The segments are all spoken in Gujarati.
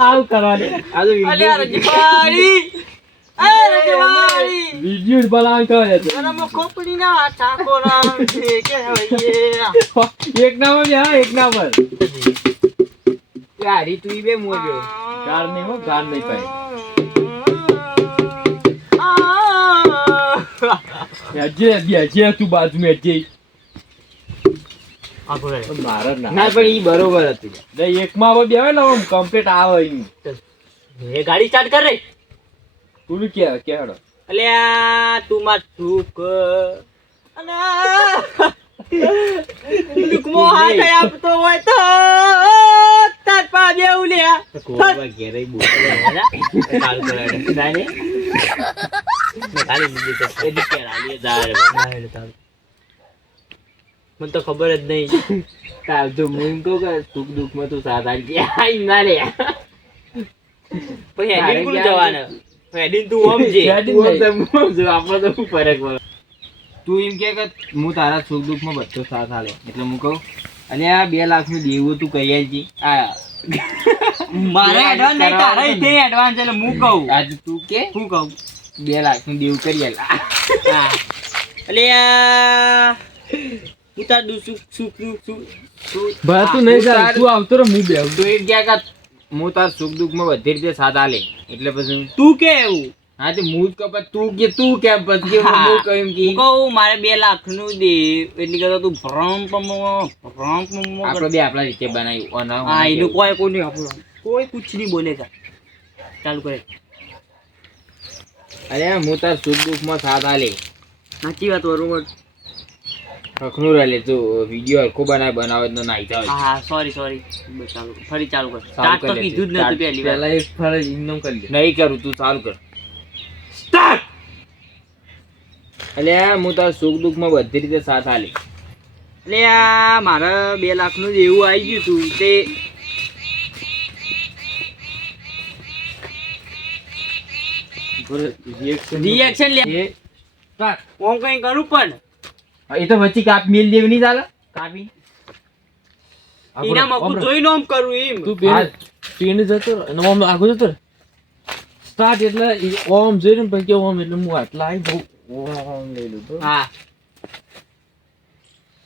આવ કરવાની અલ્યા રજવાડી વિડિયો બનાવ કરે છે અને મો કોપડી ના ઠાકોરા કે હૈયે એક નામ બે હા એક નામ યારી તું બે મોજો ગાર નહીં હો ગાર નહીં પાય જે તું બાજુ મે જે મારા ના પણ ઈ બરોબર હતું એકમાં હવે બેવે ને કમ્પ્લીટ આવે ઈ એ ગાડી સ્ટાર્ટ કર રે તું કે હેડો અલ્યા તું માં સુખ અને દુખમો હાથ આપતો હોય તો તાર પા બેઉ લે કોવા ઘેરે બોલે ચાલુ કરાડે નાને ખાલી લીધી તો એ દીકે રાલી જારે નાને ચાલુ મને તો ખબર જ નહીં તાર જો મું તો કે સુખ દુખ માં તું સાથ આઈ આઈ ના લે પછી હેડિંગ કુલ જવાના હેડિંગ તું સમજે હેડિંગ આપણે તો શું ફરક પડે તું એમ કે હું તારા સુખ દુઃખ માં બધો સાથ આલે એટલે હું કહું અને આ 2 લાખ નું દેવું તું કહી આલજી આ મારે એડવાન્સ નહીં તારે તે એડવાન્સ એટલે હું કહું આજ તું કે હું કહું 2 લાખ નું દેવું કરી આલ હા એટલે તું તાર સુખ ભા તું નહીં જા તું આવતો રે હું બેવ તું એમ કે હું તાર સુખ દુઃખ માં બધી રીતે સાથ આલે એટલે પછી તું કે એવું હા તે હું જ કપત તું કે પછી હું કહ્યું કે હું કહું મારે 2 લાખ નું દે એટલે કે તું ભ્રમ આપણે બે આપણા રીતે બનાવ્યું હા એનું કોઈ નહીં આપણું કોઈ કુછ નહીં બોલેગા ચાલુ કરે અરે હું તાર સુખ દુઃખ માં સાથ આલે સાચી વાત બરોબર ખખનું રહે તું વિડિયો હરખો બનાવે તો નાઈ જાવ હા સોરી ચાલુ ફરી ચાલુ કર સ્ટાર્ટ તો કીધું જ નતું પહેલી વાર પહેલા એક ફરજ ઇન્નમ કરી લે નહીં કરું તું ચાલુ કર સ્ટાર્ટ અલે હું તાર સુખ દુઃખ માં બધી રીતે સાથ આલી એટલે આ મારા 2 લાખ નું એવું આવી ગયું તું તે રિએક્શન લે સ્ટાર્ટ ઓમ કઈ કરું પણ એ તો વચ્ચે કાપ મિલ દેવી નહીં ચાલે કાપી એના મકુ જોઈ નોમ કરું એમ તું પેને જતો અને ઓમ આગો જતો સ્ટાર્ટ એટલે ઓમ જોઈને પછી કે ઓમ એટલે હું આટલા આવી બહુ ઓમ લઈ લીધો હા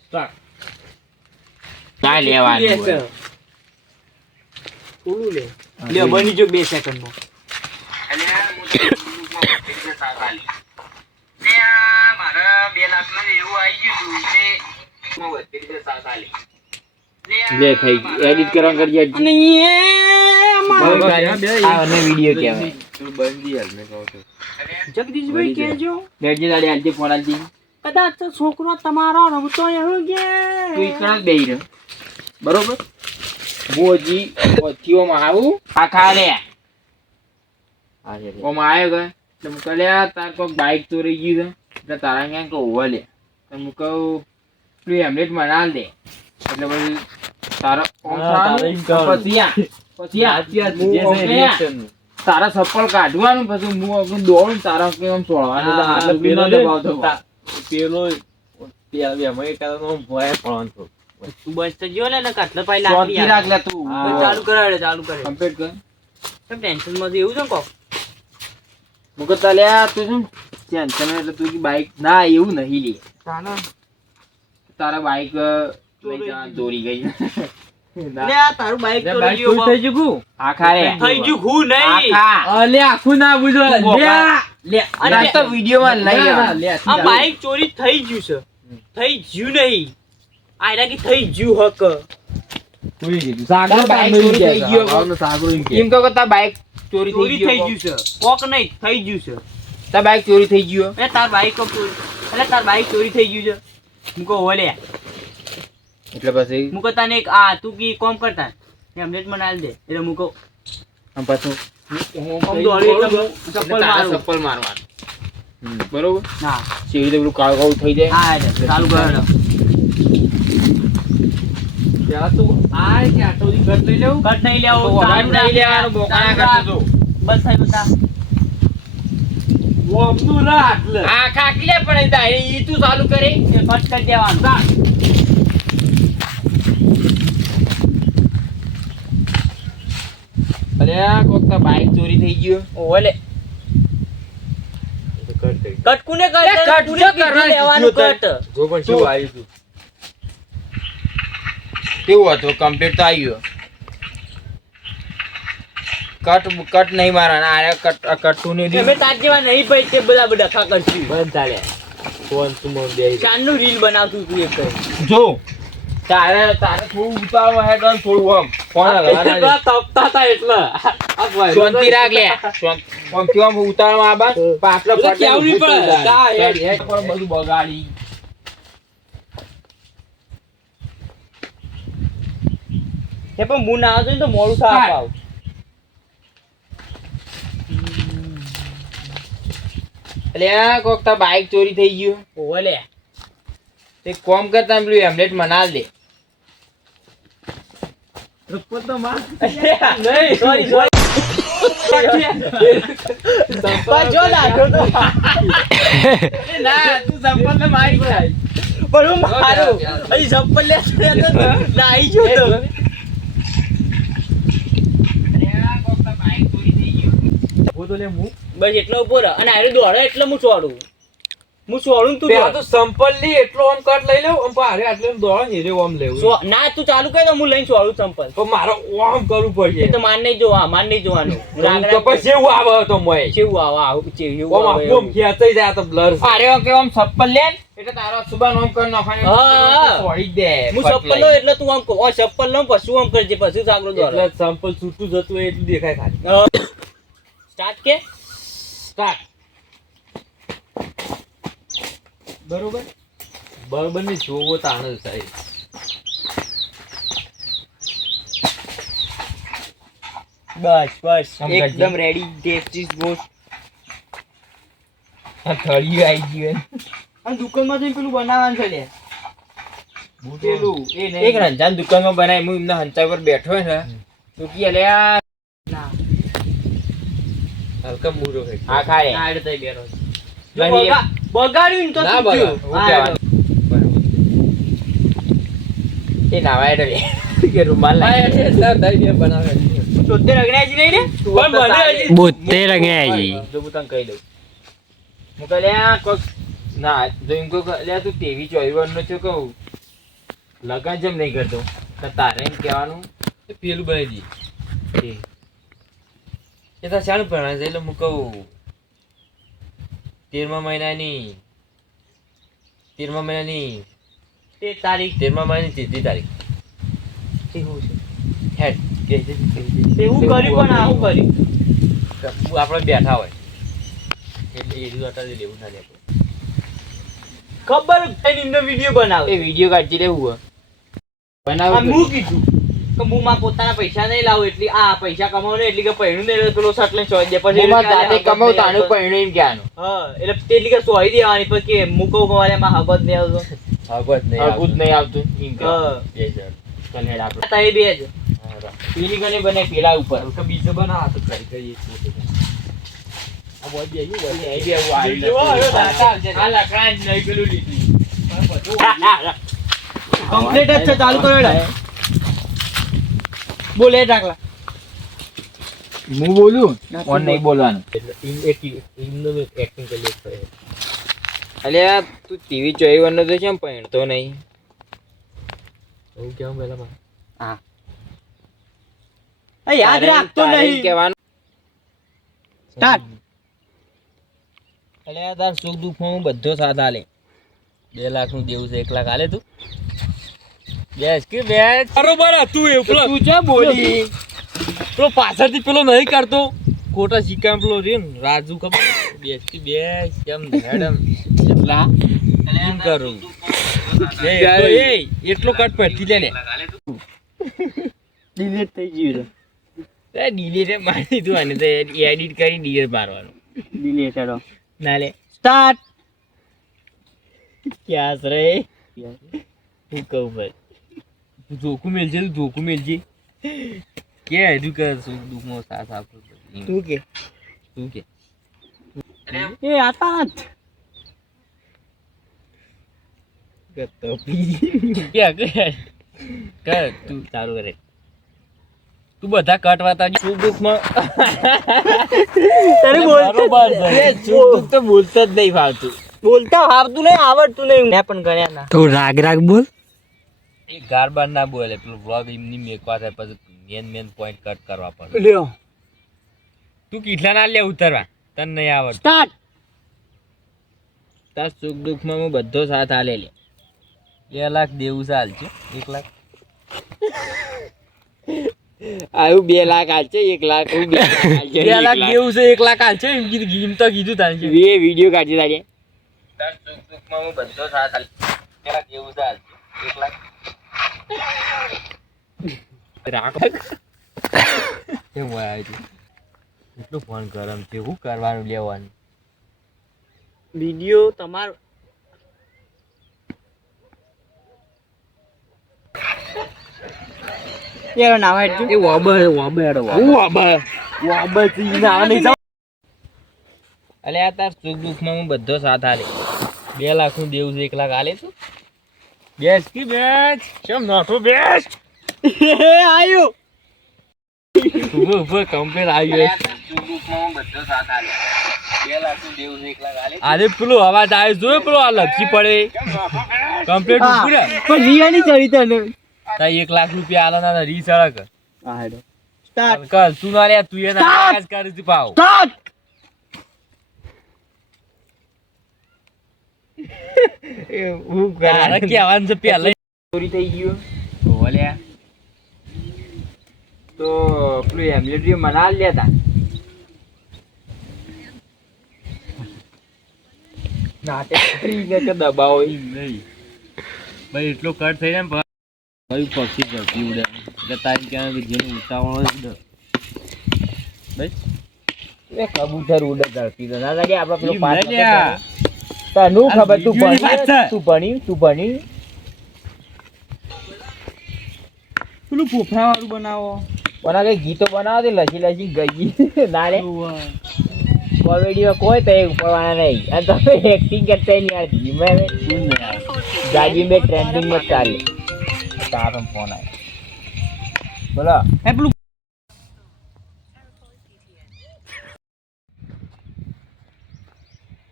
સ્ટાર્ટ કાઈ લેવાનું હોય. થોડું લે બની જો 2 સેકન્ડ માં મારા 2 લાખ નું એવું આવી ગયું તું તે લે થઈ એડિટ કરવા કરી અને આને વિડિયો કહેવાય તું બંધી હાલ મેં કહું તો જગદીશભાઈ કહેજો બેજી દાડી આલજી ફોન આલજી કદાચ છોકરો તમારો રમતો એવું કે તું એકણ જ બેહી રહ્યો બરોબર બોજી ઓથીઓમાં આવું આ ખા લે આ રે ઓમાં આવ્યો કે તમે કલ્યા તાર કોક બાઈક ચોરી ગયું છે એટલે તારા ક્યાંક હોવા લે તો હું કહું પેલું હેમલેટ મનાલ દે એટલે પછી તારા ઓમ સારું પછી તારા ચપ્પલ કાઢવાનું પછી હું આપણું દોડું તારા કે આમ છોડવાનું એટલે પેલો દબાવતો પેલો પેલા બે મય કાનો ભય પડવાનું તું બસ તો જો ને કાટલે પાઈ શાંતિ રાખ લે તું ચાલુ કરે કમ્પ્લીટ કર કેમ ટેન્શન માં એવું છે કો મુકત લ્યા તું શું ટેન્શન એટલે તું કે બાઈક ના એવું નહીં લે તારા બાઈક લઈ જા દોરી ગઈ લે આ તારું બાઈક તો બાઈક રહ્યો થઈ ગયું આખા રે થઈ ગયું હું નહીં આખા અલે આખું ના બુજો લે લે આ તો વિડિયો માં લઈ લે આ બાઈક ચોરી થઈ ગયું છે થઈ ગયું નહીં આયરા કે થઈ ગયું હક પૂરી દીધું સાગર બાઈક ચોરી થઈ ગયો ભાવનો સાગર એમ કે એમ કહો કે તાર બાઈક ચોરી ચોરી થઈ થઈ ગયો ગયું છે કોક નહીં થઈ ગયું છે તાર બાઈક ચોરી થઈ ગયો એ તાર બાઈક તાર બાઈક ચોરી થઈ ગયું છે મુકો ઓલે એટલે પછી મુકો તને એક આ તું કી કોમ કરતા હેમલેટ મને આલ દે એટલે મુકો આમ પાછું આમ દોડી એટલે ચપ્પલ મારું ચપ્પલ મારવાનું બરોબર હા સીધી રીતે પેલું કાળું કાળું થઈ જાય હા ચાલુ કરો પેલા તું આ કે આટોડી કટ લઈ લેવું કટ નહીં લેવો ચાલુ નહીં લેવાનું બોકાણા કરતો બસ થાય બતા ઓમનું રાખ લે આ ખાકલે પણ ઈ તું ચાલુ કરે કટ કરી દેવાનું અરે આ કોક તો બાઈક ચોરી થઈ ગયું. ઓલે કટ કોને કરે? કટ કોને જો કીધું કરવાનું લેવાનું કીધું કટ? જો પણ શું આવ્યું તું કેવું હતું? કમ્પ્લીટ તો આવ્યું. કટ નહીં મારવાના. આ કટું નહીં અમે તાર જેવા નહીં ભાઈ, તે બધા ડખા કરશું. બંધ ચાલે ફોન તું મને દે ચાંદનું રીલ બનાવતું તું એક જો તારે થોડું ઉતારો હે તો થોડું આમ ફોન તપતા હતા એટલે શાંતિ રાખ લે. આમ કેમ ઉતારવા આ બાદ પાટલો બધા કેવું નહીં પડે. તા હેડ, હેડ. બધું બગાડી. એ પણ હું ના આવતો ને તો મોડું થવા પાવ. એટલે આ કોક તો બાઈક ચોરી થઈ ગયું. ઓલે તે કોમ કરતા પેલું હેમલેટ મનાલ દે. નહીં સોરી પણ જો નાખ્યો તો ના તું સંપલ ને મારી ખાય. પણ હું મારું અહીં ચપ્પલ લે નાઈ ગયો તો. બસ એટલો ઉભો રહે અને આરે દોડે એટલે હું છોડું તું પેલા દોડ. તો સંપલ લી એટલો આમ કટ લઈ લઉં આમ પારે આટલે આમ દોડો ને રે આમ લેવું ના તું ચાલુ કર તો હું લઈને છોડું ચંપલ. તો મારો આમ કરવું એ પડશે તો માર નહીં જોવા, માર નહીં જોવાનું. તો પછી એવું આવે તો મોય કેવું આવું કેવું આમ આમ ખેંચાઈ જાય તો બ્લર અરે કે આમ ચપ્પલ લે ને, એટલે તારો સુબાન ઓમ કર નાખવાનો. હા. છોડી દે. હું ચપ્પલ લઉં એટલે તું આમ કહો ચપ્પલ લઉં પછી આમ કરજે પછી સાગરો દોડે. એટલે સંપલ છૂટું જતું હોય એટલું દેખાય ખાલી સ્ટાર્ટ કે સ્ટાર્ટ બરોબર બરોબર ને જોવો તાણ જ થાય બસ બસ આમ એકદમ કરજે. Ready tasty boss. આ થળિયું આઈ ગયું. અને દુકાનમાં જઈને પેલું બનાવવાનું છે લે પેલું એ એક નહીં રંજાન દુકાનમાં બનાવી હું એમના હંચા પર બેઠો હોય ને તો કે લે આ હલકા મૂરો હે આ ખાય આડ થઈ બેરો નહીં. બગાડ્યું ને તો ના શું થયું? હું કહેવાનું? એ નાવાય રે કે રૂમાલ લાગી. બનાવે 72 અગ્નાજી નહીં ને પણ મને હજી 72 અગ્નાજી. જો હું તને કહી દઉં. હું કહે લે આ કોક ના જો એમ કહું કે લે તું ટીવી 24 નો છો કહું લગન જેમ નહીં કરતો તો તારે એમ કહેવાનું પેલું બનાવી દઈએ એ તો શાનું ભણાય છે એટલે હું કહું 13મા મહિનાની 13 તારીખ 13મા મહિનાની 3જી તારીખ એવું છે. હેડ કે છે એવું કર્યું પણ આવું કર્યું. આપણે બેઠા હોય એટલે એ રીત અત્યારે લેવું ના લે ખબર થઈને એમનો વિડીયો બનાવે. એ વિડીયો કાઢી લેવું આ હું કીધું કે હું માં પોતાના પૈસા નહીં લાવું એટલી આ પૈસા કમાવું ને એટલી કે પૈણું નહીં પેલો શર્ટ લઈને સોઈ દે પછી જાતે કમાવ તાનું પરિણામ એમ કહેવાનું. હા એટલે તેટલી કે સોઈ દેવાની પછી કે મૂકો કવાલે માં હગત નહીં આવતો. આગળ નહીં હગું જ નહીં આવતું એમ હા. કહેવાનું. બે જણ ચાલ હેડ આપણે તારે બે જ પેલી ગણે બને પેલા ઉપર હલકા બીજો બનાવ તો ટ્રાય કરીએ આ બોય બી આવ્યું એ બી આવું આવ્યું નથી. આ લાકડા જ નહીં પેલું લીધું. કમ્પ્લીટ જ છે ચાલુ કરો એડા બોલે ડાકલા હું બોલું ઓન નહીં બોલવાનું. એક્ટિંગ કરી લે અલ્યા તું ટીવી 24 નો તો કેમ પહેણતો નહીં? હું કેવું પહેલા માં યાદ રાખતો તારે એમ નહીં. કહેવાનું. સ્ટાર્ટ. અલ્યા તાર સુખ દુઃખમાં હું બધો સાથ આલે. 2 લાખનું દેવું છે 1 લાખ હાલે તું બેસ કે બેસ બરોબર હતું એવું પેલો તું ચા બોલી? પેલો પાછળથી પેલો નહીં કરતો ખોટા સિક્કા પેલો રે ને રાજુ ખબર બેસ કે બેસ કેમ મેડમ કેટલા? એમ કરું એટલો કટ પડતી લે ડિલીટ થઈ ગયું ડિલીટ મારી દીધું આને તો એડિટ કરી ડિલીટ મારવાનું. ડિલીટ હેડો ના લે સ્ટાર્ટ. ક્યાં રે હું કહું ભાઈ જોખું મેલજે તું જોખું મેલજે કે હજુ કર સુખ દુઃખમાં સાથ આપો તું કે તું કે એ આતા જ ક્યાં કર તું તારું કરે તું બધા કટવાતા સુખ દુઃખમાં તને બોલતો બરોબર છે. સુખ દુઃખ તો બોલતા જ નહીં ફાવતું. બોલતા આવડતું નહીં, આવડતું નહીં. મેં પણ ગણ્યા ના. તો રાગ રાગ બોલ. એ ગારબાર ના બોલે પેલું વ્લોગ એમની મેકવા થાય પછી મેન પોઈન્ટ કટ કરવા પડે. લ્યો તું કેટલા ના લે ઉતરવા તને નહીં આવડતું. સ્ટાર્ટ. તાર સુખ દુઃખમાં હું બધો સાથ આલે લે. 2 લાખ દેવું ચાલ છે. 1 લાખ આવું 2 લાખ હાલશે 1 લાખ 2 લાખ દેવું છે 1 લાખ હાલ છે એમ કીધું એમ તો કીધું તારે છે. વિડીયો કાઢી તારે તાર સુખ દુઃખમાં હું બધો સાથ આલે. 2 લાખ દેવું ચાલ છે. 1 લાખ રાખ એમ હોય છે. એટલું ફોન ગરમ છે શું કરવાનું લેવાનું. વિડિયો તમારો યાર નામ હેડજો. એ વાબર અલે આ તાર સુખ દુઃખમાં હું બધો સાથ આલે. 2 લાખ નું દેવું છે 1 લાખ આલે તું. બેસ કી બેસ કેમ નાઠો બેસ આયો ઉભો કમ્પ્લેટ આવ્યો. અરે પેલો અવાજ આવ્યો જોયો પેલો આ લપસી પડે કમ્પ્લેટ ઉભું રે. પણ રિયાની ચડી તને. તા 1 લાખ રૂપિયા આલો ના રી સળક હા હેડો સ્ટાર્ટ. કર તું ના લે તું એને આકાશ કરી દી પાવ. સ્ટાર્ટ. હું તારે કહેવાનું છે પહેલા ચોરી થઈ ગયું ઓલ્યા તો પેલું હેમલેટ મના લેતા નાટક કરીને કે દબાવો નહીં ભાઈ એટલો કટ થઈ જાય ને ભાઈ પક્ષી જતી ઉડે એટલે તારી ક્યાં જેને ઉતાવળ હોય ઉડે બસ એ કબૂતર ઉડે ધરતી તો ના લાગે આપણે પેલો ઈ પાસ નહીં લ્યા. તનું ખબર તું બીજું વાત છે. તું ભણી પેલું પોફરા વાળું બનાવો. કોના કઈ ગીતો બનાવો તે લસી ગઈ ના રે કોમેડીમાં કોઈ તો ઉપરવાના નહીં અને તમે એક્ટિંગ કરતા નહીં યાર ધીમે ગાડી મેં ટ્રેન્ડિંગમાં ચાલે તારો ફોન આવ્યો બોલો એ પેલું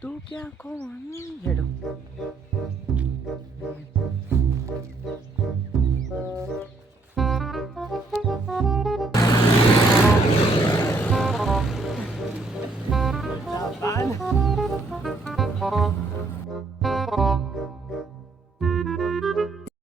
તું ક્યાં કોણ હેડો